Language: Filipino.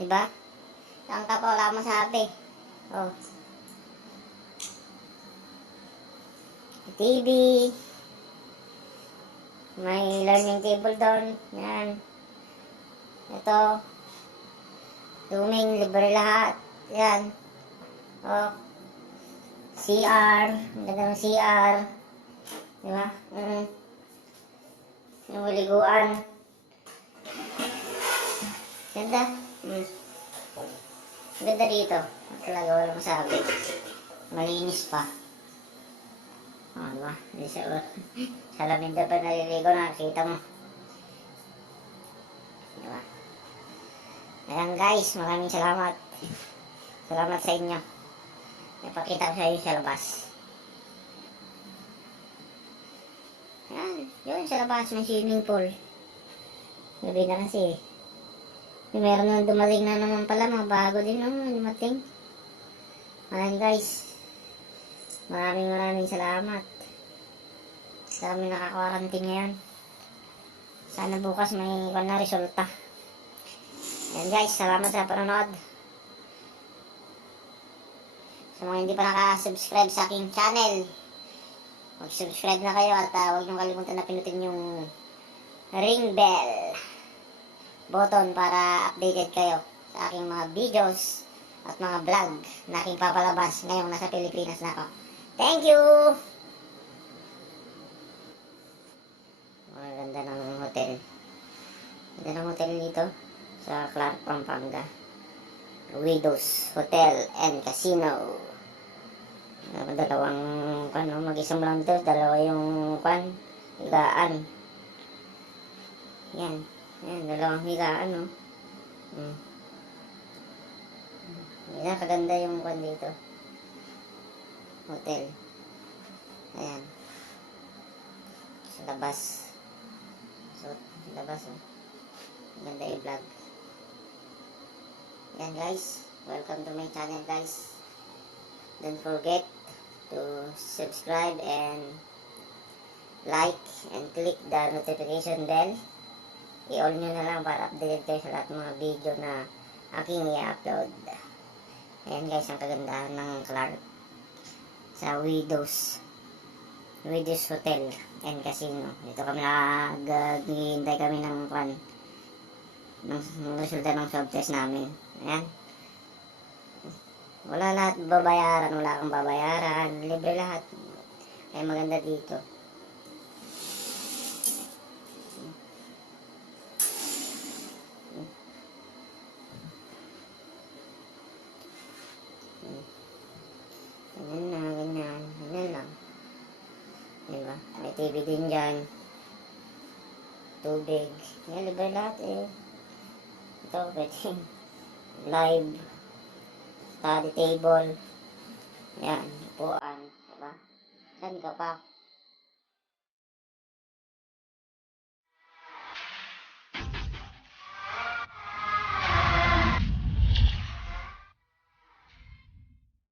Diba? Ang ka pa, wala masabi. Oh. TV. May learning table doon. Yan. Ito. Swimming, libre lahat. Yan. Oh. CR. Ang ganda ng CR. Diba? Yung liguan. Ganda. Ganda dito. Talaga wala masabi. Malinis pa. Diba? Salamin na pa naliligo, nakikita mo. Diba? Ayan guys, maraming salamat. Salamat sa inyo. Napakita ko sa inyo sa labas. Ayan, yun sa labas may swimming pool. Gabi na kasi. Meron na dumating na naman pala, mga bago din naman dumating. Ayan guys, maraming salamat. Sa kami naka-quarantine ngayon. Sana bukas may na resulta. Ayan guys, salamat sa panonood. Sa mga hindi pa naka-subscribe sa aking channel, mag-subscribe na kayo at huwag niyong kalimutan na pinutin yung ring bell button para updated kayo sa aking mga videos at mga vlog na aking papalabas ngayong nasa Pilipinas na ako. Thank you! Ganda ng hotel. Ganda ng hotel dito sa Clark, Pampanga. Widows Hotel and Casino. Dalawang mag-isang lang dito. Dalawa yung higaan. Yan. Yan, dalawang higaan, no? Yan, kaganda yung dito. Hotel. Ayan. Sa labas. So, sa labas, oh. Ganda yung vlog. Yan, guys. Welcome to my channel, guys. Don't forget to subscribe and like and click the notification bell. I-all nyo na lang para updated kayo sa lahat ng mga video na aking i-upload. Ayan guys, ang kagandahan ng Clark sa Widows Hotel and Casino. Dito kami naghihintay kami ng resulta ng swab test namin. Ayan. Wala lahat babayaran, wala kang babayaran, libre lahat. Ay maganda dito. Ganyan lang. Diba? May TV din dyan. Tubig. Yan, libre lahat eh. Ito, pwedeng live. Study table. Yan, upuan. Diba? Saan ka pa?